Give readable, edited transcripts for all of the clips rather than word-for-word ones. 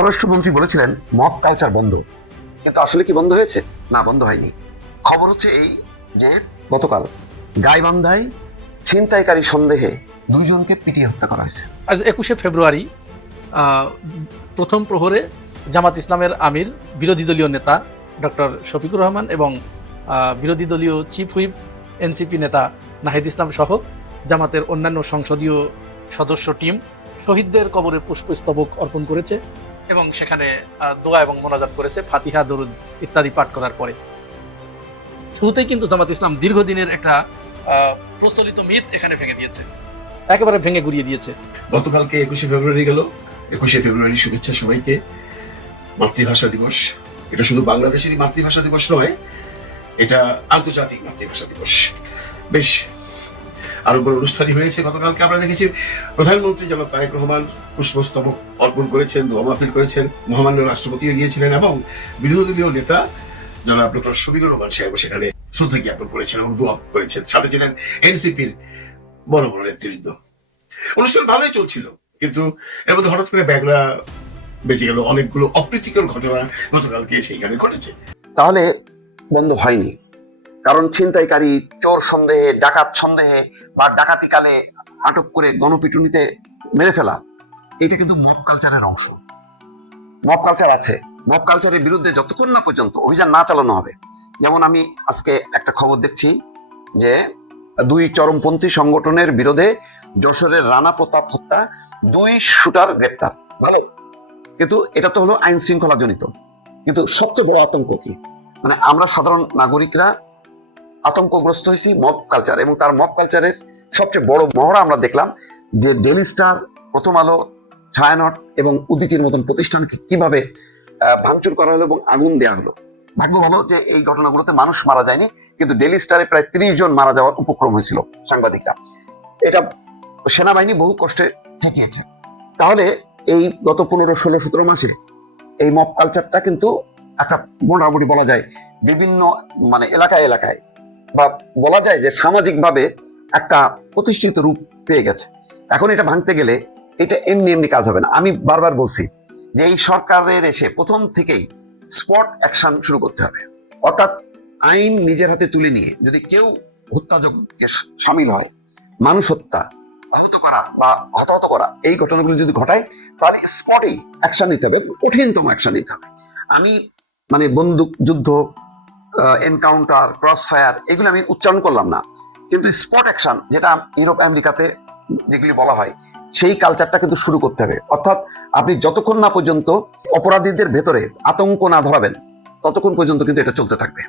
স্বরাষ্ট্রমন্ত্রী বলেছিলেন mob culture বন্ধ, কিন্তু আসলে কি বন্ধ হয়েছে? না, বন্ধ হয়নি। খবর হচ্ছে এই যে গতকাল গাইবান্ধায় ছিনতাইকারী সন্দেহে 2 জনকে পিটিয়ে হত্যা করা হয়েছে। আজ 21শে ফেব্রুয়ারি প্রথম প্রহরে জামাত ইসলামের আমির, বিরোধী দলীয় নেতা ডক্টর শফিকুর রহমান এবং বিরোধী দলীয় চিফ হুইপ এনসিপি নেতা নাহিদ ইসলাম সহ জামাতের অন্যান্য সংসদীয় সদস্য টিম শহীদদের কবরে পুষ্পস্তবক অর্পণ করেছে এবং সেখানে দোয়া এবং মোনাজাত করেছে, ফাতিহা, দরুদ ইত্যাদি পাঠ করার পরে। শুরুতেই কিন্তু জামাত ইসলাম দীর্ঘদিনের একটা প্রচলিত মিথ এখানে ভেঙে দিয়েছে, একেবারে ভেঙে গুড়িয়ে দিয়েছে। গতকালকে 21শে ফেব্রুয়ারি গেল। 21শে ফেব্রুয়ারি শুভেচ্ছা সবাইকে। মাতৃভাষা দিবস, এটা শুধু বাংলাদেশেরই মাতৃভাষা দিবস নয়, এটা আন্তর্জাতিক মাতৃভাষা দিবস। বেশ আরো বড় অনুষ্ঠানই হয়েছে। গতকালকে আমরা দেখেছি প্রধানমন্ত্রী জনাব তারেক রহমান পুষ্পস্তবক অর্পণ করেছেন, দোয়া মাহফিল করেছেন, মহামান্য রাষ্ট্রপতিও গিয়েছিলেন এবং বিরোধী দলীয় নেতা জনাব ডক্টর শফিকুর রহমান সাহেব সেখানে শ্রদ্ধা জ্ঞাপন করেছেন এবং দোয়া করেছেন। সাথে ছিলেন এনসিপির বড় বড় নেতৃবৃন্দ। অনুষ্ঠান ভালোই চলছিল, কিন্তু এর মধ্যে হঠাৎ করে ব্যাগরা বেঁচে গেল। অনেকগুলো অপ্রীতিকর ঘটনা গতকালকে সেইখানে ঘটেছে। তাহলে বন্ধ হয়নি, কারণ ছিনতাইকারী, চোর সন্দেহে, ডাকাত সন্দেহে বা ডাকাতিকালে আটক করে গণপিটুনিতে মেরে ফেলা, এটা কিন্তু মব কালচারের অংশ। মব কালচার আছে। মব কালচারের বিরুদ্ধে যতক্ষণ না পর্যন্ত অভিযান না চালানো হবে, যেমন আমি আজকে একটা খবর দেখছি যে 2 চরমপন্থী সংগঠনের বিরোধে যশোরের রানা প্রতাপ হত্যা, 2 শুটার গ্রেপ্তার। ভালো, কিন্তু এটা তো হলো আইন শৃঙ্খলা জনিত। কিন্তু সবচেয়ে বড় আতঙ্ক কি? মানে আমরা সাধারণ নাগরিকরা আতঙ্কগ্রস্ত হয়েছি মব কালচার, এবং তার মব কালচারের সবচেয়ে বড় মহড়া আমরা দেখলাম যে ডেইলি স্টার, প্রথম আলো, ছায়ানট এবং উদিতির মতন প্রতিষ্ঠানকে কিভাবে ভাঙচুর করা হলো এবং আগুন দেওয়া হলো। ভাগ্য ভালো যে এই ঘটনাগুলোতে মানুষ মারা যায়নি, কিন্তু ডেইলি স্টারে প্রায় 30 জন মারা যাওয়ার উপক্রম হয়েছিল সাংবাদিকরা। এটা সেনাবাহিনী বহু কষ্টে ঠেকিয়েছে। তাহলে এই গত 15, 16, 17 মাসে এই মব কালচারটা কিন্তু একটা মোটামুটি বলা যায় বিভিন্ন মানে এলাকায় এলাকায় বা বলা যায় যে সামাজিকভাবে একটা প্রতিষ্ঠিত রূপ পেয়ে গেছে। এখন এটা ভাঙতে গেলে এটা এমনি এমনি কাজ হবে না। আমি বারবার বলছি যে এই সরকারের এসে প্রথম থেকেই স্পট অ্যাকশন শুরু করতে হবে, অর্থাৎ আইন নিজের হাতে তুলে নিয়ে যদি কেউ হত্যাযজ্ঞে সামিল হয়, মানুষ হত্যা, আহত করা বা হতাহত করা, এই ঘটনাগুলো যদি ঘটায়, তাহলে স্পটেই অ্যাকশন নিতে হবে, কঠিনতম অ্যাকশন নিতে হবে। আমি মানে বন্দুক যুদ্ধ, এনকাউন্টার, ক্রস ফায়ার, এগুলো আমি উচ্চারণ করলাম না, কিন্তু স্পট অ্যাকশন যেটা ইউরোপ আমেরিকাতে যেগুলি বলা হয়, সেই কালচারটা কিন্তু শুরু করতে হবে। অর্থাৎ আপনি যতক্ষণ না পর্যন্ত অপরাধীদের ভেতরে আতঙ্ক না ধরাবেন, ততক্ষণ পর্যন্ত কিন্তু এটা চলতে থাকবে।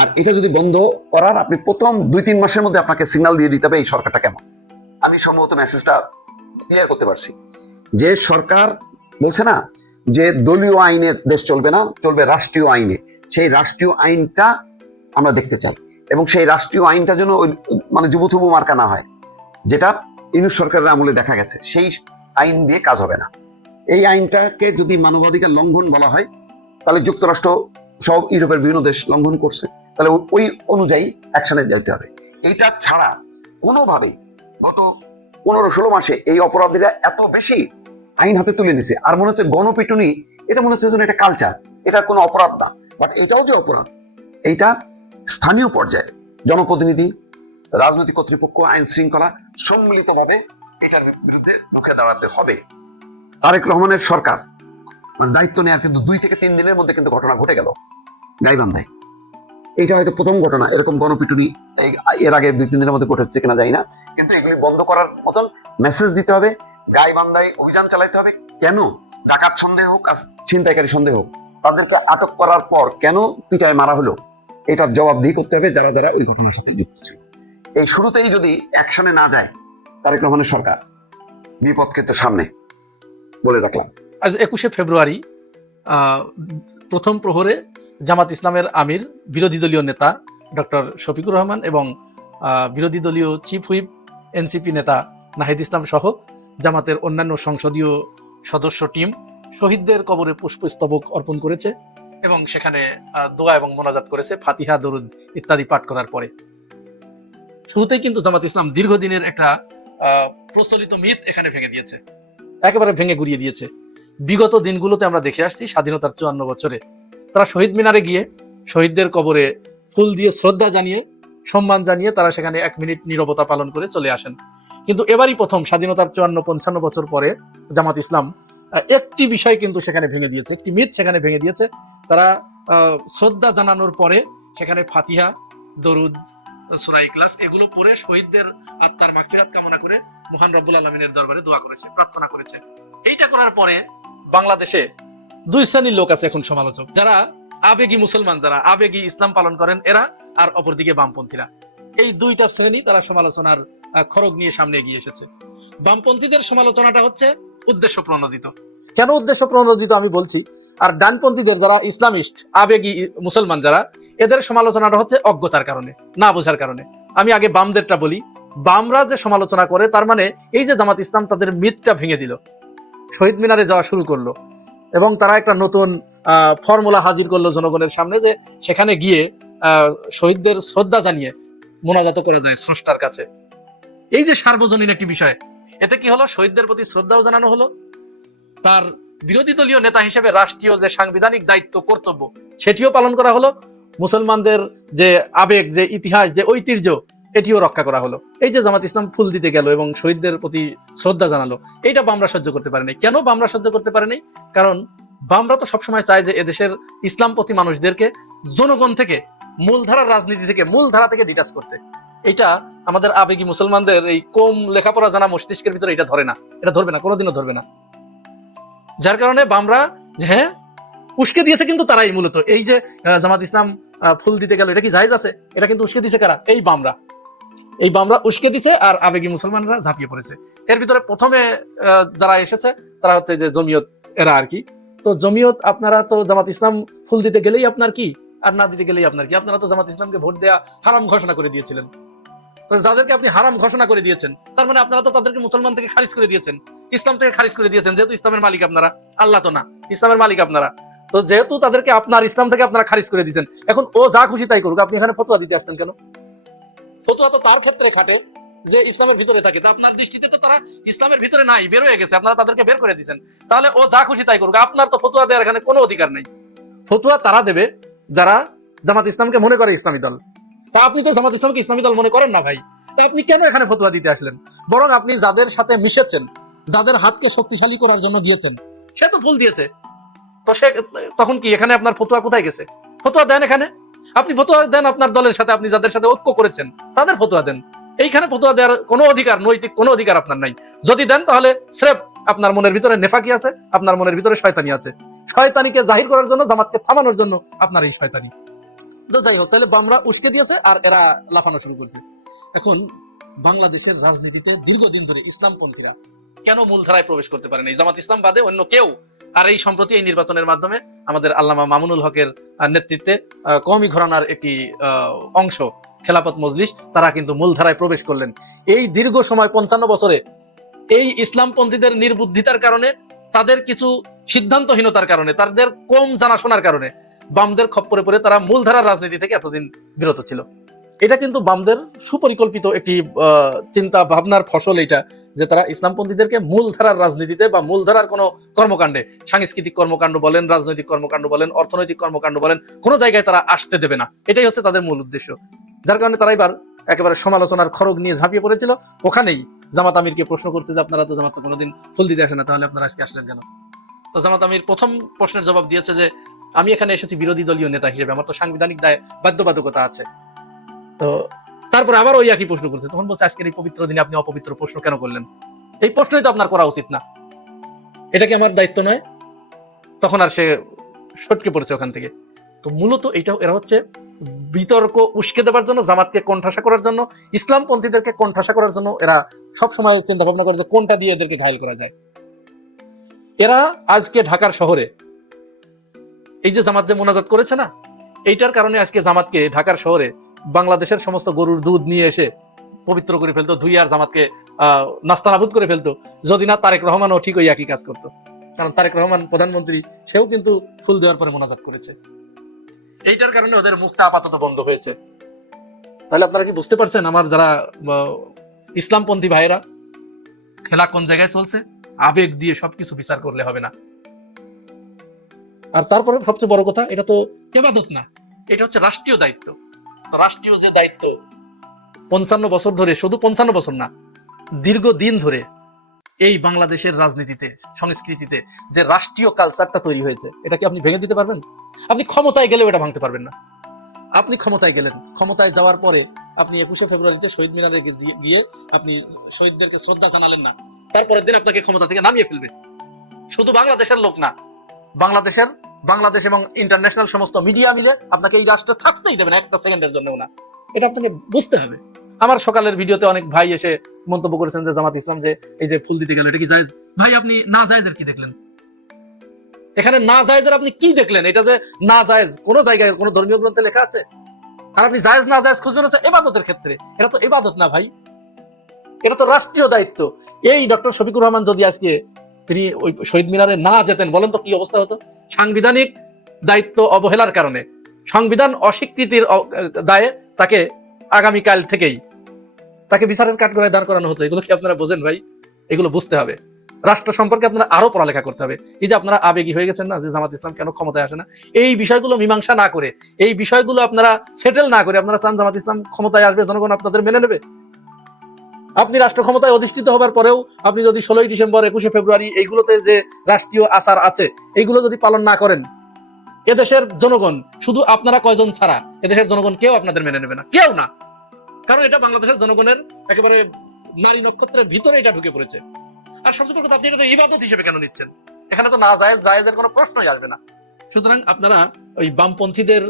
আর এটা যদি বন্ধ করার আপনি প্রথম 2-3 মাসের মধ্যে আপনাকে সিগন্যাল দিয়ে দিতে হবে এই সরকারটা কেমন। আমি সম্ভবত মেসেজটা ক্লিয়ার করতে পারছি যে সরকার বলছে না যে দলীয় আইনে দেশ চলবে না, চলবে রাষ্ট্রীয় আইনে। সেই রাষ্ট্রীয় আইনটা আমরা দেখতে চাই, এবং সেই রাষ্ট্রীয় আইনটা যেন মানে যুবথুবু মার্কা না হয়, যেটা ইউনূস সরকারের আমলে দেখা গেছে। সেই আইন দিয়ে কাজ হবে না। এই আইনটাকে যদি মানবাধিকার লঙ্ঘন বলা হয়, তাহলে যুক্তরাষ্ট্র সব ইউরোপের বিভিন্ন দেশ লঙ্ঘন করছে, তাহলে ওই অনুযায়ী অ্যাকশনে যেতে হবে। এইটা ছাড়া কোনোভাবেই গত 15-16 মাসে এই অপরাধীরা এত বেশি আইন হাতে তুলে নিছে, আর মনে হচ্ছে গণপিটুনি এটা মনে হচ্ছে যেন এটা কালচার, এটা কোনো অপরাধ না। বাট এটাও যে অপরাধ, এইটা স্থানীয় পর্যায়ে জনপ্রতিনিধি, রাজনৈতিক কর্তৃপক্ষ, আইন শৃঙ্খলা সম্মিলিতভাবে এটার বিরুদ্ধে রুখে দাঁড়াতে হবে। তারেক রহমানের সরকার মানে দায়িত্ব নেওয়ার কিন্তু 2 থেকে 3 দিনের মধ্যে কিন্তু ঘটনা ঘটে গেল গাইবান্ধায়। এইটা হয়তো প্রথম ঘটনা, এরকম গণপিটুনি এর আগে 2-3 দিনের মধ্যে ঘটেছে কিনা জানি না, কিন্তু এগুলি বন্ধ করার মতন মেসেজ দিতে হবে। গাইবান্ধায় অভিযান চালাইতে হবে। কেন ডাকাত সন্দেহ হোক আর ছিনতাইকারী সন্দেহ হোক, তাদেরকে আটক করার পর কেন পিটায় মারা হলো, এটার জবাবদিহি করতে হবে যারা যারা ওই ঘটনার সাথে যুক্ত ছিল। এই শুরুতেই যদি অ্যাকশনে না যায় তারেক রহমানের সরকার, বিপদকে তো সামনে বলে রাখলাম। আজ 21শে ফেব্রুয়ারি প্রথম প্রহরে জামাত ইসলামের আমির, বিরোধী দলীয় নেতা ডক্টর শফিকুর রহমান এবং বিরোধী দলীয় চিফ হুইপ এনসিপি নেতা নাহিদ ইসলাম সহ জামাতের অন্যান্য সংসদীয় সদস্য টিম শহীদদের কবরে পুষ্পস্তবক অর্পণ করেছে এবং সেখানে দোয়া এবং মোনাজাত করেছে, ফাতিহা, দরুদ ইত্যাদি পাঠ করার পরে। শুরুতেই কিন্তু জামাত ইসলাম দীর্ঘদিনের একটা প্রচলিত মিথ এখানে ভেঙে দিয়েছে, একেবারে ভেঙে গুড়িয়ে দিয়েছে। বিগত দিনগুলোতে আমরা দেখে আসছি স্বাধীনতার 54 বছরে তারা শহীদ মিনারে গিয়ে শহীদদের কবরে ফুল দিয়ে শ্রদ্ধা জানিয়ে সম্মান জানিয়ে তারা সেখানে 1 মিনিট নীরবতা পালন করে চলে আসেন। কিন্তু এবারই প্রথম স্বাধীনতার 54-55 বছর পরে জামাত ইসলাম একটি বিষয় কিন্তু সেখানে ভেঙে দিয়েছে, একটি মিথ সেখানে ভেঙে দিয়েছে। তারা শ্রদ্ধা জানানোর পরে সেখানে ফাতিহা, দরুদ, সূরা ইখলাস এগুলো পড়ে শহীদদের আত্মার মাগফিরাত কামনা করে মহান রব্বুল আলামিনের দরবারে দোয়া করেছে, প্রার্থনা করেছে। এইটা করার পরে বাংলাদেশে দুই শ্রেণীর লোক আছে এখন সমালোচক, যারা আবেগী মুসলমান, যারা আবেগী ইসলাম পালন করেন এরা, আর অপরদিকে বামপন্থীরা। এই দুইটা শ্রেণী তারা সমালোচনার খড়গ নিয়ে সামনে এগিয়ে এসেছে। বামপন্থীদের সমালোচনাটা হচ্ছে উদ্দেশ্য প্রণোদিত। কেন উদ্দেশ্য প্রণোদিত আমি বলছি। আর ডানপন্থীদের যারা ইসলামিস্ট আবেগী মুসলমান যারা, এদের সমালোচনাটা হচ্ছে অজ্ঞতার কারণে, না বোঝার কারণে। আমি আগে বামদেরটা বলি। বামরা যে সমালোচনা করে তার মানে এই যে জামাত ইসলাম তাদের মিথটা ভেঙে দিল, শহীদ মিনারে যাওয়া শুরু করলো এবং তারা একটা নতুন ফর্মুলা হাজির করলো জনগণের সামনে যে সেখানে গিয়ে শহীদদের শ্রদ্ধা জানিয়ে মোনাজাত করা যায় স্রষ্টার কাছে। এই যে সার্বজনীন একটি বিষয়, এতে কি হলো, শহীদদের প্রতি শ্রদ্ধাও জানানো হলো, তার বিরোধী দলীয় নেতা হিসেবে রাষ্ট্রীয় যে সাংবিধানিক দায়িত্ব কর্তব্য সেটিও পালন করা হলো, মুসলমানদের যে আবেগ, যে ইতিহাস, যে ঐতিহ্য এটিও রক্ষা করা হলো। এই যে জামাত ইসলাম ফুল দিতে গেল এবং শহীদদের প্রতি শ্রদ্ধা জানালো, এইটা বামরা সহ্য করতে পারে নাই। কেন বামরা সহ্য করতে পারে নাই? কারণ বামরা তো সবসময় চায় যে এদেশের ইসলামপন্থী মানুষদেরকে জনগণ থেকে, মূলধারার রাজনীতি থেকে, মূলধারা থেকে ডিটাচ করতে। এটা আমাদের আবেগী মুসলমানদের এই কম লেখাপড়া জানা মস্তিষ্কের ভিতরে এটা ধরে না, এটা ধরবে না, কোনোদিনও ধরবে না। যার কারণে বামরা হ্যাঁ উস্কে দিয়েছে কিন্তু তারাই মূলত। এই যে জামাত ইসলাম ফুল দিতে গেল, এটা কি জায়েজ আছে? এটা কিন্তু উস্কে দিয়েছে কারা? এই বামরা। এই বামরা উস্কে দিছে আর আবেগী মুসলমানরা ঝাঁপিয়ে পড়েছে। এর ভিতরে প্রথমে যারা এসেছে তারা হচ্ছে যে জমিয়ত, এরা আর কি। তো জমিয়ত, আপনারা তো জামাত ইসলাম ফুল দিতে গেলেই আপনার কি, আর না দিতে গেলেই আপনার কি? আপনারা তো জামাত ইসলামকে ভোট দেয়া হারাম ঘোষণা করে দিয়েছিলেন। তো যাদেরকে আপনি হারাম ঘোষণা করে দিয়েছেন, তার মানে আপনারা তো তাদেরকে মুসলমান থেকে খারিজ করে দিয়েছেন, ইসলাম থেকে খারিজ করে দিয়েছেন। যেহেতু ইসলামের মালিক আপনারা, আল্লাহ তো না, ইসলামের মালিক আপনারা। তো যেহেতু তাদেরকে আপনার ইসলাম থেকে আপনারা খারিজ করে দিয়েছেন, এখন ও যা খুশি তাই করুক, আপনি এখানে ফতোয়া দিতে আসছেন কেন? ফতোয়া তো তার ক্ষেত্রে খাটে যে ইসলামের ভিতরে থাকে। তা আপনার দৃষ্টিতে তো তারা ইসলামের ভিতরে নাই, বের হয়ে গেছে, আপনারা তাদেরকে বের করে দিয়েছেন। তাহলে ও যা খুশি তাই করুক, আপনার তো ফতোয়া দেওয়ার এখানে কোনো অধিকার নেই। ফতোয়া তারা দেবে যারা জামাত ইসলামকে মনে করে ইসলামী দল। তা আপনি তো জামাত ইসলামকে ইসলামী দল মনে করেন না ভাই, তা আপনি কেন এখানে ফতোয়া দিতে আসলেন? বরং আপনি যাদের সাথে মিশেছেন, যাদের হাতকে শক্তিশালী করার জন্য দিয়েছেন, সে তো ফুল দিয়েছে, তো সে তখন কি এখানে আপনার ফতোয়া কোথায় গেছে? ফতোয়া দেন এখানে, আপনি ফতোয়া দেন আপনার দলের সাথে, আপনি যাদের সাথে ঐক্য করেছেন তাদের ফতোয়া দেন। এইখানে ফতোয়া দেওয়ার কোনো অধিকার, নৈতিক কোনো অধিকার আপনার নাই। যদি দেন তাহলে স্রেফ আপনার মনের ভিতরে নেফাকি আছে, আপনার মনের ভিতরে শয়তানি আছে। শয়তানিকে জাহির করার জন্য, জামাতকে থামানোর জন্য আপনার এই শয়তানি। তো যাই হোক, তাহলে বামরা উস্কে দিয়েছে আর এরা লাফানো শুরু করছে। এখন বাংলাদেশের রাজনীতিতে দীর্ঘদিন ধরে ইসলামপন্থীরা কেন মূলধারায় প্রবেশ করতে পারে না, জামাত ইসলাম বাদে অন্য কেউ? আর এই সম্প্রতি এই নির্বাচনের মাধ্যমে আমাদের আল্লামা মামুনুল হকের নেতৃত্বে কওমি ঘরানার একটি অংশ, খেলাফত মজলিস, তারা কিন্তু মূলধারায় প্রবেশ করলেন। এই দীর্ঘ সময় 55 বছরে এই ইসলামপন্থীদের নির্বুদ্ধিতার কারণে, তাদের কিছু সিদ্ধান্তহীনতার কারণে, তাদের কম জানাশোনার কারণে বামদের খপ্পরে পড়ে তারা মূলধারার রাজনীতি থেকে এতদিন বিরত ছিল। এটা কিন্তু বামদের সুপরিকল্পিত একটি চিন্তা ভাবনার ফসল এটা, যে তারা ইসলামপন্থীদেরকে মূলধারার রাজনীতিতে বা মূলধারার কোনো কর্মকাণ্ডে, সাংস্কৃতিক কর্মকাণ্ড বলেন, রাজনৈতিক কর্মকাণ্ড বলেন, অর্থনৈতিক কর্মকাণ্ড বলেন, কোনো জায়গায় তারা আসতে দেবে না। এটাই হচ্ছে তাদের মূল উদ্দেশ্য। যার কারণে তারা এবার একেবারে সমালোচনার খড়গ নিয়ে ঝাঁপিয়ে পড়েছিল। ওখানেই জামাত আমিরকে প্রশ্ন করছে যে আপনারা তো জামাত তো কোনোদিন ফুল দিতে আসেন না, তাহলে আপনারা আজকে আসলেন কেন? তো জামাত আমির প্রথম প্রশ্নের জবাব দিয়েছে যে আমি এখানে এসেছি বিরোধী দলীয় নেতা হিসেবে, আমার তো সাংবিধানিক দায় বাধ্যবাধকতা আছে। তো তারপরে আবার ওই একই প্রশ্ন করছে, তখন বলছে আজকের এই পবিত্র দিনে আপনি অপবিত্র প্রশ্ন কেন করলেন? এই প্রশ্নই তো আপনার করা উচিত না, এটা কি আমার দায়িত্ব নয়? তখন আর সে সটকে পড়েছে ওখান থেকে। তো মূলত এরা হচ্ছে বিতর্ক উস্কে দেওয়ার জন্য, জামাতকে কোণঠাসা করার জন্য, ইসলামপন্থীদেরকে কোণঠাসা করার জন্য এরা সবসময় চিন্তা ভাবনা করে কোনটা দিয়ে এদেরকে ঘায়ল করা যায়। এরা আজকে ঢাকার শহরে এই যে জামাত যে মোনাজাত করেছে না, এইটার কারণে আজকে জামাতকে ঢাকার শহরে বাংলাদেশের সমস্ত গরুর দুধ নিয়ে এসে পবিত্র করে ফেলতো, ধুই আর জামাতকে নাস্তানাবুদ করে ফেলতো, যদি না তারেক রহমানও ঠিক ওই একই কাজ করতো। কারণ তারেক রহমান প্রধানমন্ত্রী, সেও কিন্তু ফুল দেওয়ার পরে মোনাজাত করেছে। এইটার কারণে ওদের মুখটা আপাতত বন্ধ হয়েছে। তাহলে আপনারা কি বুঝতে পারছেন আমার যারা ইসলামপন্থী ভাইয়েরা, খেলা কোন জায়গায় চলছে? আবেগ দিয়ে সবকিছু বিচার করলে হবে না। আর তারপরে সবচেয়ে বড় কথা, এটা তো ইবাদত না, এটা হচ্ছে রাষ্ট্রীয় দায়িত্ব। রাষ্ট্রীয় যে দায়িত্ব 55 বছর ধরে, শুধু 55 বছর না, দীর্ঘদিন ধরে এই বাংলাদেশের রাজনীতিতে, সংস্কৃতিতে যে রাষ্ট্রীয় কালচারটা তৈরি হয়েছে, এটা কি আপনি ভেঙে দিতে পারবেন? আপনি ক্ষমতায় গেলেও এটা ভাঙতে পারবেন না। আপনি ক্ষমতায় গেলেন, ক্ষমতায় যাওয়ার পরে আপনি 21শে ফেব্রুয়ারিতে শহীদ মিনারে গিয়ে আপনি শহীদদেরকে শ্রদ্ধা জানালেন না, তারপরের দিন আপনাকে ক্ষমতা থেকে নামিয়ে ফেলবে। শুধু বাংলাদেশের লোক না, বাংলাদেশ এবং ইন্টারন্যাশনাল সমস্ত মিডিয়া মিলে আপনাকে এই রাষ্ট্রে থাকতেই দেবেন একটা সেকেন্ডের জন্য না। এটা আপনাকে বুঝতে হবে। আমার সকালের ভিডিওতে অনেক ভাই এসে মন্তব্য করেছেন যে জামাত ইসলাম যে এই যে ফুল দিতে গেল, এটা কি জায়েজ? ভাই, আপনি না জায়েজের কি দেখলেন? এখানে না জায়েজের আপনি কি দেখলেন? এটা যে না জায়েজ কোন জায়গায় কোন ধর্মীয় গ্রন্থে লেখা আছে? আর আপনি জায়েজ না জায়েজ খুঁজবেন হচ্ছে ইবাদতের ক্ষেত্রে। এটা তো ইবাদত না ভাই, এটা তো রাষ্ট্রীয় দায়িত্ব। এই ডক্টর শফিকুর রহমান যদি আজকে তিনি ওই শহীদ মিনারে না যেতেন, বলেন তো কি অবস্থা হতো? সাংবিধানিক দায়িত্ব অবহেলার কারণে, সংবিধান অস্বীকৃতির দায়ে তাকে আগামীকাল থেকেই তাকে বিচারের কাঠগড়ায় দাঁড় করানো হতো। এগুলো কি আপনারা বোঝেন ভাই? এগুলো বুঝতে হবে। রাষ্ট্র সম্পর্কে আপনারা আরো পড়ালেখা করতে হবে। এই যে আপনারা আবেগী হয়ে গেছেন না, যে জামাত ইসলাম কেন ক্ষমতায় আসে না, এই বিষয়গুলো মীমাংসা না করে, এই বিষয়গুলো আপনারা সেটেল না করে আপনারা চান জামাত ইসলাম ক্ষমতায় আসবে, জনগণ আপনাদের মেনে নেবে? আপনি রাষ্ট্র ক্ষমতায় অধিষ্ঠিত হবার পরেও আপনি যদি 16ই ডিসেম্বর 21শে ফেব্রুয়ারি এইগুলোতে যে রাষ্ট্রীয় আচার আছে এইগুলো যদি পালন না করেন, এদেশের জনগণ, শুধু আপনারা কয়জন ছাড়া এদেশের জনগণ কেউ আপনাদের মেনে নেবে না, কেউ না। কারণ এটা বাংলাদেশের জনগণের একেবারে নারী নক্ষত্রের ভিতরে এটা ঢুকে পড়েছে। আর সবচেয়ে বড় কথা, আপনি এটা ইবাদত হিসেবে কেন নিচ্ছেন? এখানে তো না জায়েজ জায়েজের কোনো প্রশ্নই আসবে না। সুতরাং আপনারা ওই বামপন্থীদের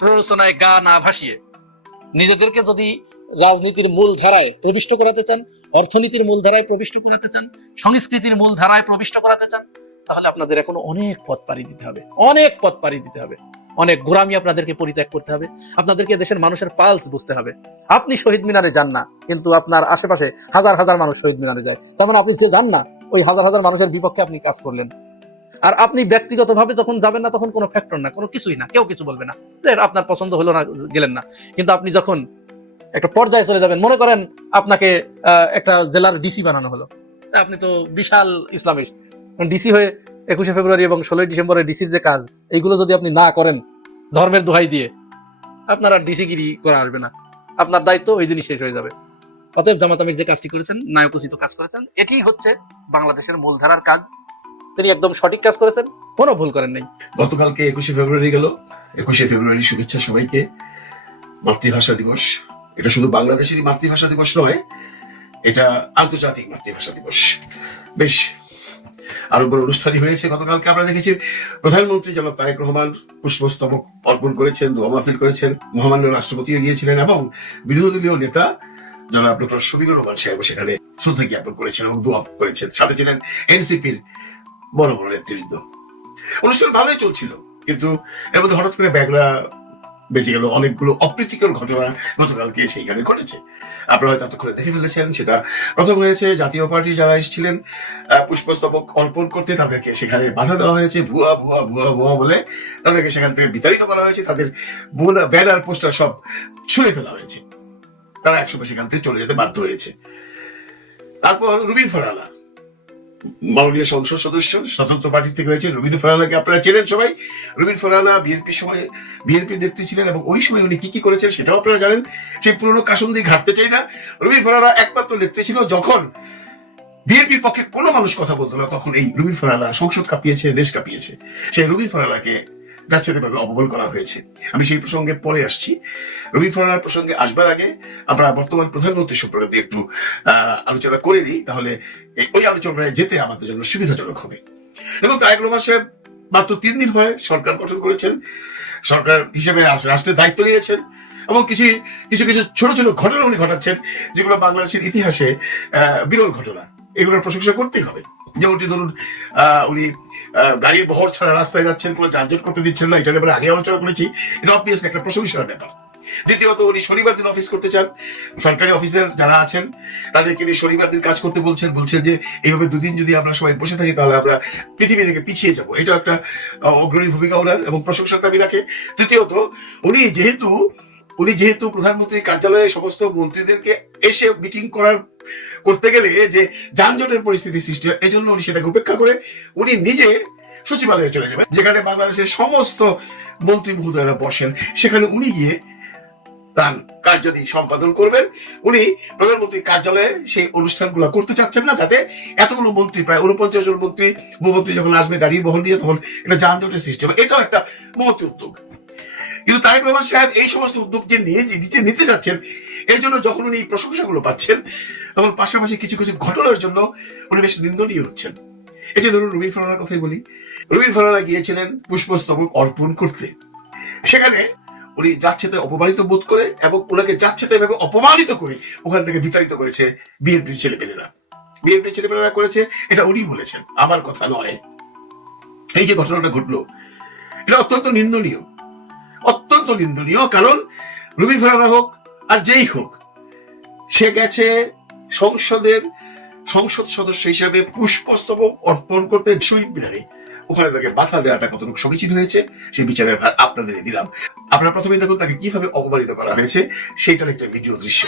প্ররোচনায় গা না ভাসিয়ে নিজেদেরকে যদি রাজনীতির মূল ধারায় প্রবিষ্ট করাতে চান, অর্থনীতির মূল ধারায় প্রবিষ্ট করাতে চান, সংস্কৃতির মূল ধারায় প্রবিষ্ট করাতে চান, তাহলে আপনাদের এখনো অনেক পথ পাড়ি দিতে হবে, অনেক পথ পাড়ি দিতে হবে, অনেক গোরামি আপনাদেরকে পরিত্যাগ করতে হবে। আপনাদেরকে দেশের মানুষের পালস বুঝতে হবে। আপনি শহীদ মিনারে যান না, কিন্তু আপনার আশেপাশে হাজার হাজার মানুষ শহীদ মিনারে যায়, তার মানে আপনি যে যান না, ওই হাজার হাজার মানুষের বিপক্ষে আপনি কাজ করলেন। আর আপনি ব্যক্তিগতভাবে যখন যাবেন না, তখন কোনো ফ্যাক্টর না, কোনো কিছুই না, কেউ কিছু বলবে না, আপনার পছন্দ হলো না, গেলেন না। কিন্তু আপনি যখন একটা পর্যায়ে চলে যাবেন, মনে করেন আপনাকে একটা জেলার ডিসি বানানো হলো, আপনি তো বিশাল ইসলামিস্ট, ডিসি হয়ে 21শে ফেব্রুয়ারি এবং 16ই ডিসেম্বরের ডিসির যে কাজ, এইগুলো যদি আপনি না করেন ধর্মের দোহাই দিয়ে, আপনার আর ডিসিগিরি করা আসবে না, আপনার দায়িত্ব ওই দিনই শেষ হয়ে যাবে। অতএব জামাত আমির যে কাজটি করেছেন, ন্যায়োচিত কাজ করেছেন, এটি হচ্ছে বাংলাদেশের মূলধারার কাজ। তিনি একদম সঠিক কাজ করেছেন, কোনো ভুল করেন নাই। গতকালকে 21শে ফেব্রুয়ারি গেল। 21শে ফেব্রুয়ারি শুভেচ্ছা সবাইকে। মাতৃভাষা দিবস, এটা শুধু বাংলাদেশেরই মাতৃভাষা দিবস নয়, এটা আন্তর্জাতিক মাতৃভাষা দিবস। বেশ আরো বড় অনুষ্ঠানই হয়েছে। গতকালকে আমরা দেখেছি প্রধানমন্ত্রী জনাব তারেক রহমান পুষ্পস্তবক অর্পণ করেছেন, দোয়া মাহফিল করেছেন, মহামান্য রাষ্ট্রপতিও গিয়েছিলেন এবং বিরোধী দলীয় নেতা জনাব ডক্টর শফিকুর রহমান সাহেব সেখানে শ্রদ্ধা জ্ঞাপন করেছেন এবং দোয়া করেছেন। সাথে ছিলেন এনসিপির বড় বড় নেতৃবৃন্দ। অনুষ্ঠান ভালোই চলছিল, কিন্তু এর মধ্যে হঠাৎ করে ব্যাগরা বেঁচে গেল। অনেকগুলো অপ্রীতিকর ঘটনা গতকালকে সেইখানে ঘটেছে। আপনারা হয়তো এতক্ষণে দেখে ফেলেছেন। সেটা প্রথম হয়েছে, জাতীয় পার্টি যারা এসেছিলেন পুষ্পস্তবক অর্পণ করতে, তাদেরকে সেখানে বাধা দেওয়া হয়েছে, ভুয়া ভুয়া ভুয়া ভুয়া বলে তাদেরকে সেখান থেকে বিতাড়িত করা হয়েছে। তাদের ব্যানার পোস্টার সব ছুঁড়ে ফেলা হয়েছে, তারা একসময় সেখান থেকে চলে যেতে বাধ্য হয়েছে। তারপর রুবিন ফারহানা, মাননীয় সংসদ সদস্য, স্বতন্ত্র পার্টি থেকে হয়েছে। রুবিন ফারহানাকে আপনারা চেনেন সবাই। রুবিন ফারহানা বিএনপির নেত্রী ছিলেন এবং ওই সময় উনি কি কি করেছেন সেটাও আপনারা জানেন। সেই পুরনো কাসন দিয়ে ঘাটতে চাই না। রুবিন ফারহানা একমাত্র নেত্রী ছিল যখন বিএনপির পক্ষে কোনো মানুষ কথা বলতো না, তখন এই রুবিন ফারহানা সংসদ কাঁপিয়েছে, দেশ কাঁপিয়েছে। সেই রুবিন ফারহানাকে যাচ্ছেভাবে অপমান করা হয়েছে। আমি সেই প্রসঙ্গে পরে আসছি। রুবিন ফারহানার প্রসঙ্গে আসবার আগে আমরা বর্তমান প্রধানমন্ত্রী সম্পর্কে একটু আলোচনা করে নিই, তাহলে ওই আলোচনায় যেতে আমাদের জন্য সুবিধাজনক হবে। দেখুন, তারেক রহমান সাহেব মাত্র 3 দিন হয় সরকার গঠন করেছেন, সরকার হিসেবে রাষ্ট্রের দায়িত্ব নিয়েছেন এবং কিছু কিছু ছোট ছোট ঘটনা উনি ঘটাচ্ছেন, যেগুলো বাংলাদেশের ইতিহাসে বিরল ঘটনা। এগুলোর প্রশংসা করতেই হবে। যেমনটি ধরুন, উনি গাড়ির বহর ছাড়া রাস্তায় যাচ্ছেন, কোনো যানজট করতে দিচ্ছেন না। এটা ব্যাপারে আগে আলোচনা করেছি, এটা অবভিয়াসলি একটা প্রশংসার ব্যাপার। দ্বিতীয়ত, উনি শনিবার দিন অফিস করতে চান। সরকারি অফিসের যারা আছেন তাদেরকে নিয়ে শনিবার দিন কাজ করতে বলছেন যে এইভাবে 2 দিন যদি আমরা সবাই বসে থাকি তাহলে আমরা পৃথিবী থেকে পিছিয়ে যাব। এটা একটা অগ্রণী ভূমিকা ওনার এবং প্রশংসার দাবি রাখে। তৃতীয়ত, উনি যেহেতু প্রধানমন্ত্রীর কার্যালয়ে সমস্ত মন্ত্রীদেরকে এসে মিটিং করতে গেলে যে যানজটের পরিস্থিতি সৃষ্টি হয়, এই জন্য উনি সেটাকে উপেক্ষা করে উনি নিজে সচিবালয়ে চলে যাবেন, যেখানে বাংলাদেশের সমস্ত মন্ত্রী মহোদয়রা বসেন। সেখানে উনি গিয়ে তার কার্যাদি সম্পাদন করবেন। উনি প্রধানমন্ত্রীর কার্যালয়ে সেই অনুষ্ঠানগুলো করতে চাচ্ছেন না, যাতে এতগুলো মন্ত্রী, প্রায় 49 জন মন্ত্রী, উপমন্ত্রী যখন আসবে গাড়ির বহর নিয়ে, তখন এটা যানজটের সৃষ্টি হবে। এটাও একটা মহৎ উদ্যোগ। কিন্তু তারেক রহমান সাহেব এই সমস্ত উদ্যোগ যে নিতে যাচ্ছেন, এর জন্য যখন উনি প্রশংসাগুলো পাচ্ছেন, তখন পাশাপাশি কিছু কিছু ঘটনার জন্য উনি বেশ নিন্দনীয় হচ্ছেন। এই যে ধরুন রুমিন ফারহানার কথাই বলি, রুমিন ফারহানা গিয়েছিলেন পুষ্পস্তবক অর্পণ করতে। সেখানে উনি যাচ্ছেতে অপমানিত বোধ করে এবং ওনাকে যাচ্ছেতে এভাবে অপমানিত করে ওখান থেকে বিতাড়িত করেছে বিএনপির ছেলেপেলেরা। বিএনপির ছেলেপেলেরা করেছে, এটা উনি বলেছেন, আমার কথা নয়। এই যে ঘটনাটা ঘটলো, এটা অত্যন্ত নিন্দনীয়, অত্যন্ত নিন্দনীয়। কারণ রুমিন ফারহানা হোক আর যেই হোক, সে গেছে সংসদ সদস্য হিসেবে পুষ্পস্তবক অর্পণ করতে শহীদ মিনারে। ওখানে তাকে বাধা দেওয়াটা কতটুকু সমীচীন হয়েছে, সেই বিচারের ভার আপনাদেরই দিলাম। আপনারা প্রথমে দেখুন তাকে কিভাবে অপমানিত করা হয়েছে, সেইটার একটা ভিডিও দৃশ্য।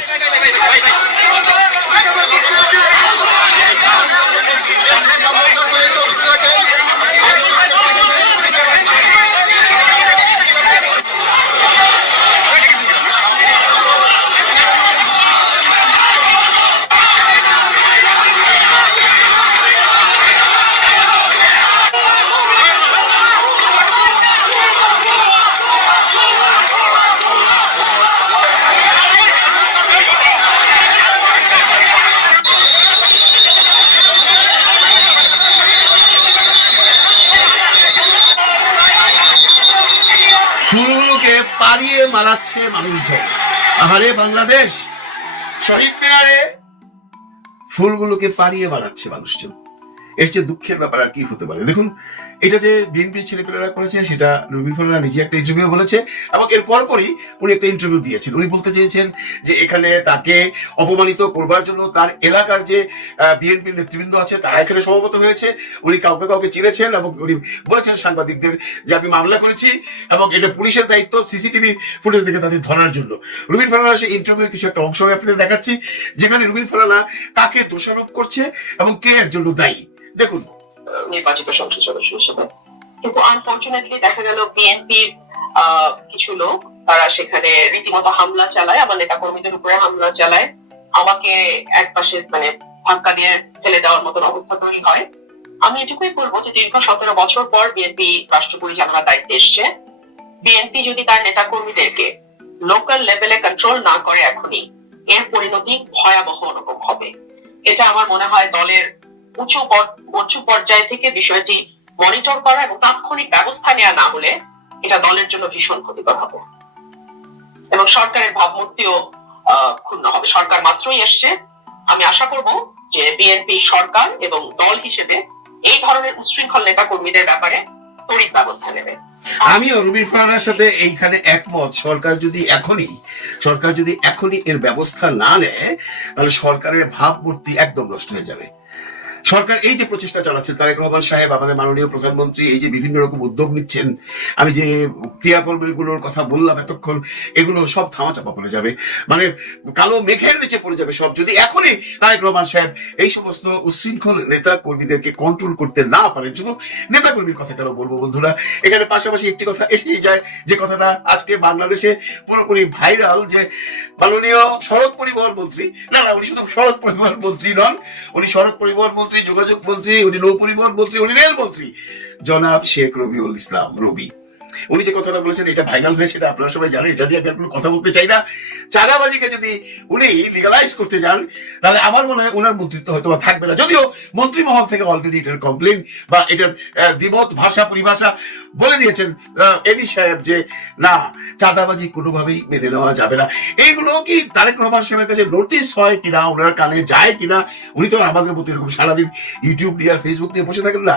ফুলগুলোকে পাড়িয়ে মারাচ্ছে মানুষজন। আহারে বাংলাদেশ, শহীদ মিনারে ফুলগুলোকে পাড়িয়ে মারাচ্ছে মানুষজন। এর চেয়ে দুঃখের ব্যাপার আর কি হতে পারে? দেখুন, এটা যে বিএনপির ছেলেপেলেরা করেছে, সেটা রুমিন ফারহানা নিজে একটা ইন্টারভিউ বলেছে, এবং এর পরপরই উনি একটা ইন্টারভিউ দিয়েছেন। উনি বলতে চেয়েছেন যে এখানে তাকে অপমানিত করবার জন্য তার এলাকার যে বিএনপির নেতৃবৃন্দ আছে তারা এখানে সমবেত হয়েছে। উনি কাউকে কাউকে চিনেছেন এবং উনি বলেছেন সাংবাদিকদের যে আমি মামলা করেছি এবং এটা পুলিশের দায়িত্ব সিসিটিভি ফুটেজ দেখে তাদের ধরার জন্য। রুমিন ফারহানা সেই ইন্টারভিউর কিছু একটা অংশ আমি আপনাদের দেখাচ্ছি, যেখানে রুমিন ফারহানা কাকে দোষারোপ করছে এবং কে এর জন্য দায়ী। দেখুন। নির্বাচিত সংসদ সদস্য হিসেবে, কিন্তু আনফরচুনেটলি দেখা গেল বিএনপির কিছু লোক তারা সেখানে রীতিমতো হামলা চালায়, আমার নেতা কর্মীদের উপরে হামলা চালায়, আমাকে এক পাশে মানে ধাক্কা দিয়ে ফেলে দেওয়ার মতন অবস্থা তৈরি হয়। আমি এটুকুই বলবো যে দীর্ঘ 17 বছর পর বিএনপি রাষ্ট্র পরিচালনার দায়িত্বে এসছে। বিএনপি যদি তার নেতা কর্মীদেরকে লোকাল লেভেলে কন্ট্রোল না করে এখনই, এর পরিণতি ভয়াবহ রকম হবে। এটা আমার মনে হয় দলের উঁচু পর্যায় থেকে বিষয়টি মনিটর করা এবং তাৎক্ষণিক ব্যবস্থা নেওয়া না হলে এটা দলের জন্য ভীষণ ক্ষতিকর হবে এবং সরকারের ভাবমূর্তিও ক্ষুণ্ণ হবে। সরকার মাত্রই এসছে, আমি আশা করব যে বিএনপি সরকার এবং দল হিসেবে এই ধরনের উচ্ছৃঙ্খল নেতা কর্মীদের ব্যাপারে তড়িৎ ব্যবস্থা নেবে। আমিও রুমিন ফারহানার সাথে এইখানে একমত। সরকার যদি এখনই এর ব্যবস্থা না নেয়, তাহলে সরকারের ভাবমূর্তি একদম নষ্ট হয়ে যাবে। সরকার এই যে প্রচেষ্টা চালাচ্ছে, তারেক রহমান সাহেব আমাদের মাননীয় প্রধানমন্ত্রী এই যে বিভিন্ন রকম উদ্যোগ নিচ্ছেন, আমি যে ক্রিয়াকর্মগুলোর কথা বললাম এতক্ষণ, এগুলো সব ধামাচাপা পড়ে যাবে, মানে কালো মেঘের নিচে পড়ে যাবে সব, যদি এখনই তারেক রহমান সাহেব এই সমস্ত উচ্ছৃঙ্খল নেতা কর্মীদেরকে কন্ট্রোল করতে না পারেন। শুধু নেতা কর্মীর কথা কেন বলবো বন্ধুরা, এখানে পাশাপাশি একটি কথা এসেই যায়, যে কথাটা আজকে বাংলাদেশে পুরোপুরি ভাইরাল, যে মাননীয় সড়ক পরিবহন মন্ত্রী, না উনি শুধু সড়ক পরিবহন মন্ত্রী নন, উনি সড়ক পরিবহন মন্ত্রী, যোগাযোগ মন্ত্রী, উনি নৌ পরিবহন মন্ত্রী, উনি রেল মন্ত্রী, জনাব শেখ রবিউল ইসলাম রবি। উনি যে কথাটা বলেছেন এটা ভাইরাল হয়েছে, এটা আপনারা সবাই জানেন, এটা নিয়ে আমি কোনো কথা বলতে চাই না। চাঁদাবাজিকে যদি উনি লিগালাইজ করতে যান, তাহলে আমার মনে হয় ওনার মন্ত্রিত্ব হয়তো থাকবে না। যদিও মন্ত্রী মহল থেকে অলরেডি এটার কমপ্লেন বা এটার দ্বিমত ভাষা পরিভাষা বলে দিয়েছেন এডি সাহেব, যে না, চাঁদাবাজি কোনোভাবেই মেনে নেওয়া যাবে না। এইগুলো কি তারেক রহমান সাহেবের কাছে নোটিস হয় কিনা, ওনার কানে যায় কিনা? উনি তো আমাদের মতো এরকম সারাদিন ইউটিউব নিয়ে আর ফেসবুক নিয়ে বসে থাকেন না।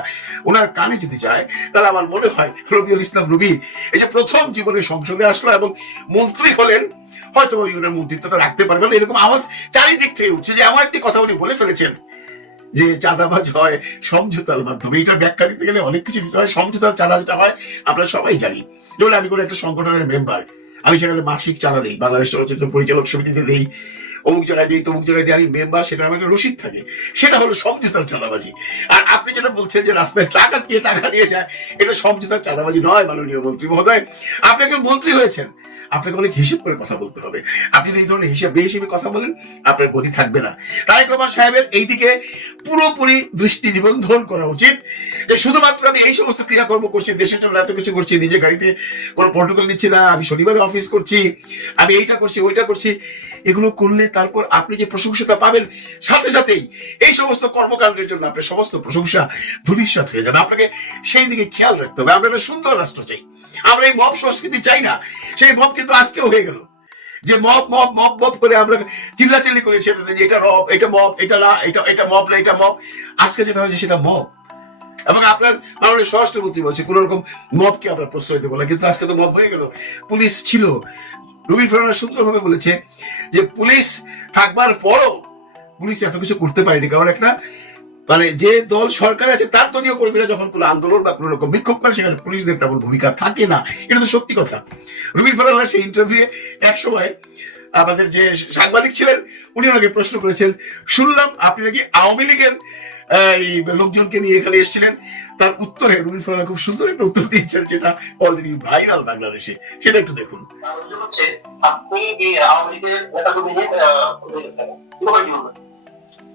ওনার কানে যদি যায়, তাহলে আমার মনে হয় রবিউল ইসলাম রবি এই যে প্রথম জীবনে সংসদে আসলো এবং মন্ত্রী হলেন, হয়তো ওনার মন্ত্রিত্বটা রাখতে পারবেন। এরকম আওয়াজ চারিদিক থেকে উঠছে যে এমন একটি কথা উনি বলে ফেলেছেন যে চাঁদাবাজ হয় সমঝোতার মাধ্যমে। এটার ব্যাখ্যা দিতে গেলে অনেক কিছু দিতে হয়। সমঝোতার চাঁদা যেটা হয় আমরা সবাই জানি। যেমন আমি কোনো একটা সংগঠনের মেম্বার, আমি সেখানে মাসিক চাঁদা দিই, বাংলাদেশ চলচ্চিত্র পরিচালক সমিতিতে দিই, অমুক জায়গায় দিই তমুক জায়গায় দিই আমি মেম্বার, সেটা আমার একটা রসিদ থাকে, সেটা হলো সমঝোতার চাঁদাবাজি। আর আপনি যেটা বলছেন যে রাস্তায় টাকা নিয়ে যায়, এটা সমঝোতার চাঁদাবাজি নয় মাননীয় মন্ত্রী মহোদয়। আপনি একজন মন্ত্রী হয়েছেন, আপনাকে অনেক হিসেব করে কথা বলতে হবে। আপনি যদি এই ধরনের হিসেবে কথা বলেন, আপনার গতি থাকবে না। তারেক রহমান সাহেবের এই দিকে পুরোপুরি দৃষ্টি নিবন্ধন করা উচিত, যে শুধুমাত্র আমি এই সমস্ত ক্রিয়াকর্ম করছি, দেশের জন্য এত কিছু করছি, নিজে গাড়িতে কোনো প্রটোকল নিচ্ছি না, আমি শনিবারে অফিস করছি, আমি এইটা করছি ওইটা করছি, এগুলো করলে তারপর আপনি যে প্রশংসাটা পাবেন, সাথে সাথেই এই সমস্ত কর্মকাণ্ডের জন্য আপনার সমস্ত প্রশংসা ধূলিসাৎ হয়ে যাবে। আপনাকে সেই দিকে খেয়াল রাখতে হবে। আমরা একটা সুন্দর রাষ্ট্র চাই, আমরা এই মব সংস্কৃতি চাই না। সেই মব কিন্তু আজকেও হয়ে গেল, যে মব মব মব মব করে আমরা চিল্লাচিল্লি করেছি যে এটা রব, এটা মব, এটা না, এটা মব না, এটা মব। আজকে যেটা হয়েছে সেটা মব। এবং আপনার মাননীয় স্বরাষ্ট্রমন্ত্রী বলছে কোন রকম মবকে আমরা প্রশ্রয় দেবো না, কিন্তু আজকে তো মব হয়ে গেল। পুলিশ ছিল, রুবিন ফারহানা সুন্দরভাবে বলেছে যে পুলিশ থাকবার পরও পুলিশ এত কিছু করতে পারেনি, কারণ একটা মানে যে দল সরকারে আছে তার দলীয় কর্মীরা যখন কোনো আন্দোলন বা কোনো রকম বিক্ষোভ করে, সেখানে পুলিশদের তেমন ভূমিকা থাকে না। এটা তো সত্যি কথা। রুবিন ফারহানা সেই ইন্টারভিউ এক সময় আমাদের যে সাংবাদিক ছিলেন, উনি ওনাকে প্রশ্ন করেছেন, শুনলাম আপনি নাকি আওয়ামী লীগের এই লোকজনকে নিয়ে এখানে এসেছিলেন। তার উত্তরে রুবিন ফারহানা খুব সুন্দর একটা উত্তর দিয়েছেন, যেটা অলরেডি ভাইরাল বাংলাদেশে। সেটা একটু দেখুন।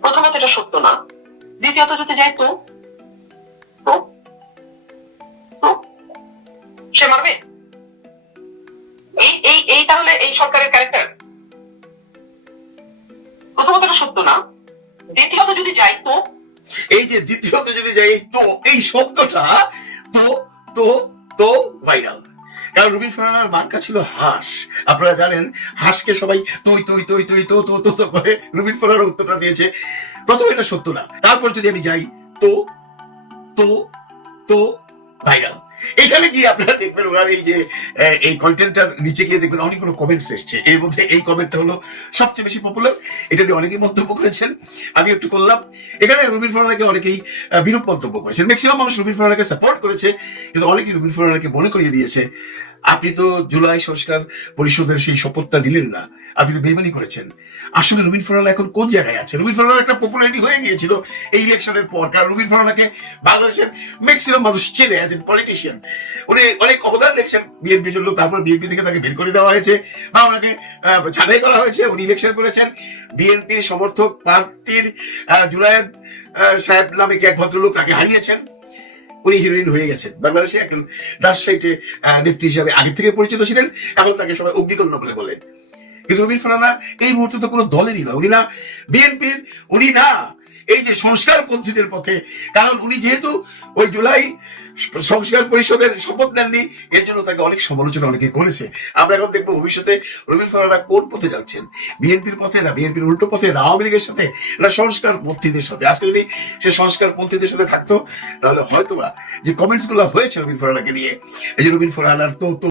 প্রথমত এটা সত্য না, দ্বিতীয়ত যদি যাই তো তো তো সে মারবে? এই এই এই তাহলে এই সরকারের ক্যারেক্টার? প্রথমত এটা সত্য না, দ্বিতীয়ত যদি যাই তো, এই যে দ্বিতীয়ত যদি যাই তো, এই শব্দটা তো তো তো ভাইরাল। কারণ রুবিন ফারহানার মার্কা ছিল হাঁস। আপনারা জানেন হাঁসকে সবাই তুই তুই তুই তুই তো তো তো তো করে রুবিন ফারহানার উত্তরটা দিয়েছে। প্রথম এটা সত্য না, তারপর যদি আমি যাই তো তো তো ভাইরাল। এখানে গিয়ে আপনারা দেখবেন ওনার এই যে এই কন্টেন্টটার নিচে গিয়ে দেখবেন অনেকগুলো কমেন্টস এসছে। এর মধ্যে এই কমেন্টটা হলো সবচেয়ে বেশি পপুলার, এটা নিয়ে অনেকেই মন্তব্য করেছেন, আমি একটু করলাম। এখানে রুবিন ফারহানাকে অনেকেই বিরূপ মন্তব্য করেছেন। ম্যাক্সিমাম মানুষ রুবিন ফারহানাকে সাপোর্ট করেছে, কিন্তু অনেকেই রুবিন ফারহানাকে মনে করিয়ে দিয়েছে, আপনি তো জুলাই সংস্কার পরিষদের সেই শপথটা নিলেন না, আপনি তো বেইমানি করেছেন। আসলে রুবিন ফারহানা এখন কোন জায়গায় আছে? রুবিন ফারহানার একটা পপুলারিটি হয়ে গিয়েছিল এই ইলেকশনের পর, কারণ রুবিন ফারহানাকে বাংলাদেশের ম্যাক্সিমাম মানুষ চেনে অ্যাজ এন পলিটিশিয়ান। উনি অনেক অবদান রেখেছেন বিএনপির জন্য, তারপর বিএনপি থেকে তাকে বের করে দেওয়া হয়েছে বা ওনাকে ছাঁটাই করা হয়েছে। উনি ইলেকশন করেছেন বিএনপির সমর্থক প্রার্থীর জুনায়েদ সাহেব নামে এক ভদ্রলোক, তাকে হারিয়েছেন। উনি হিরোইন হয়ে গেছেন বাংলাদেশে, এখন রাজশাহীতে নেত্রী হিসাবে আগে থেকে পরিচিত ছিলেন, এখন তাকে সবাই অগ্নিকন্যা বলে বলেন। কিন্তু রুবিন ফারহানা এই মুহূর্তে তো কোনো দলেরই না, উনি না বিএনপির, উনি না এই যে সংস্কারপন্থীদের পথে। কারণ উনি যেহেতু ওই জুলাই সংস্কার পরিষদের শপথ নেননি, এর জন্য তাকে অনেক সমালোচনা অনেকে করেছে। আমরা এখন দেখবো ভবিষ্যতে রুবিন ফারহানা কোন পথে যাচ্ছেন, বিএনপির পথে না বিএনপির উল্টো পথে, না আওয়ামী লীগের সাথে, না সংস্কারপন্থীদের সাথে। আজকে যদি সে সংস্কারপন্থীদের সাথে থাকতো, তাহলে হয়তোবা যে কমেন্টস গুলো হয়েছে রুবিন ফারহানাকে নিয়ে, এই যে রুবিন ফারহানার তো